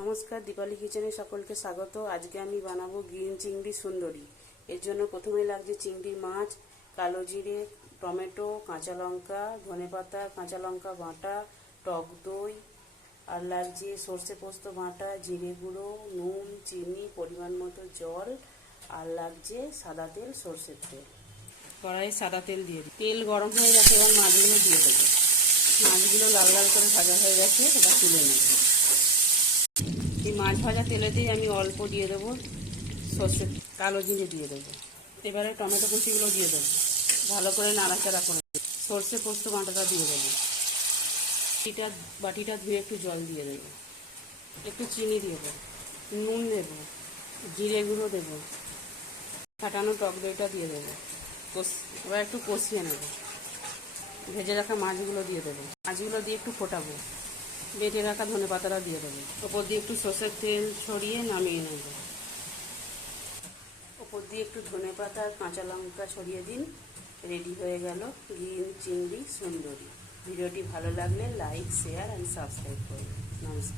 নমস্কার, দীপালি কিচেনে সকলকে স্বাগত। আজকে আমি বানাবো গ্রিন চিংড়ি সুন্দরী। এর জন্য প্রথমেই লাগছে চিংড়ি মাছ, কালো জিরে, টমেটো, কাঁচা লঙ্কা, ধনেপাতা, কাঁচা লঙ্কা বাটা, টক দই, আর লাগছে সর্ষে পোস্ত বাটা, জিরে গুঁড়ো, নুন, চিনি, পরিমাণ মতো জল, আর লাগছে সাদা তেল, সর্ষের তেল। কড়াইয়ে সাদা তেল দিয়ে দিই। তেল গরম হয়ে গেছে, এবার মাছগুলো দিয়ে দেবো। মাছগুলো লাল লাল করে ভাজা হয়ে গেছে, এবার তুলে নেব। এই মাছ ভাজা তেলেতেই আমি অল্প দিয়ে দেবো সর্ষে, কালো জিরে দিয়ে দেবো। এবারে টমেটো কুচিগুলো দিয়ে দেবো, ভালো করে নাড়াচাড়া করে দেবো। সর্ষে পোস্ত বাটাটা দিয়ে দেবো। বাটিটা ধুয়ে একটু জল দিয়ে দেবো, একটু চিনি দেবো, নুন দেবো, জিরে গুঁড়ো দেবো, ফাটানো টক দইটা দিয়ে দেবো। এবার একটু কষিয়ে নেব। ভেজে রাখা মাছগুলো দিয়ে দেবো। মাছগুলো দিয়ে একটু ফোটাবো। বেটে রাখা ধনেপাতাটা দিয়ে দেবো। ওপর দিয়ে একটু সর্ষের তেল ছড়িয়ে নামিয়ে নেব। ওপর দিয়ে একটু ধনেপাতা আর কাঁচা লঙ্কা ছড়িয়ে দিন। রেডি হয়ে গেল গ্রিন চিংড়ি সুন্দরী। ভিডিওটি ভালো লাগলে লাইক, শেয়ার অ্যান্ড সাবস্ক্রাইব করুন। নমস্কার।